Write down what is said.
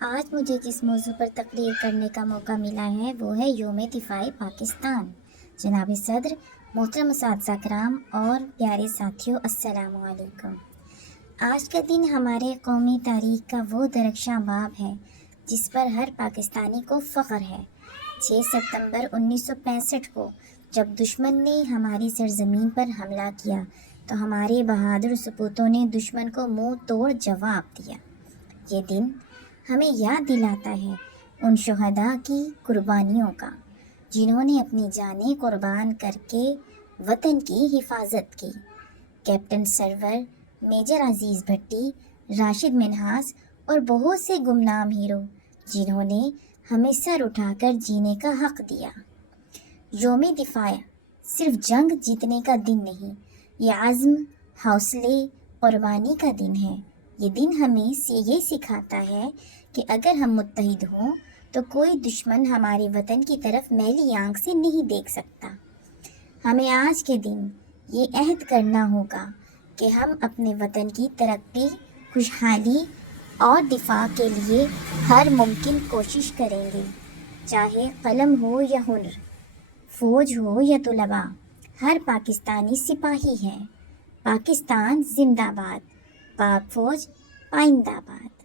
آج مجھے جس موضوع پر تقریر کرنے کا موقع ملا ہے وہ ہے یوم دفاع پاکستان۔ جناب صدر، محترم اساتذہ کرام اور پیارے ساتھیوں، السلام علیکم۔ آج کا دن ہمارے قومی تاریخ کا وہ درخشاں باب ہے جس پر ہر پاکستانی کو فخر ہے۔ 6 ستمبر 1965 کو جب دشمن نے ہماری سرزمین پر حملہ کیا تو ہمارے بہادر سپوتوں نے دشمن کو منہ توڑ جواب دیا۔ یہ دن ہمیں یاد دلاتا ہے ان شہداء کی قربانیوں کا جنہوں نے اپنی جانیں قربان کر کے وطن کی حفاظت کی۔ کیپٹن سرور، میجر عزیز بھٹی، راشد منہاس اور بہت سے گمنام ہیرو جنہوں نے ہمیں سر اٹھا کر جینے کا حق دیا۔ یوم دفاع صرف جنگ جیتنے کا دن نہیں، یہ عزم، حوصلے، قربانی کا دن ہے۔ یہ دن ہمیں یہ سکھاتا ہے کہ اگر ہم متحد ہوں تو کوئی دشمن ہمارے وطن کی طرف میلی آنکھ سے نہیں دیکھ سکتا۔ ہمیں آج کے دن یہ عہد کرنا ہوگا کہ ہم اپنے وطن کی ترقی، خوشحالی اور دفاع کے لیے ہر ممکن کوشش کریں گے، چاہے قلم ہو یا ہنر، فوج ہو یا طلباء، ہر پاکستانی سپاہی ہے۔ پاکستان زندہ باد، پاک فوج پائندہ باد۔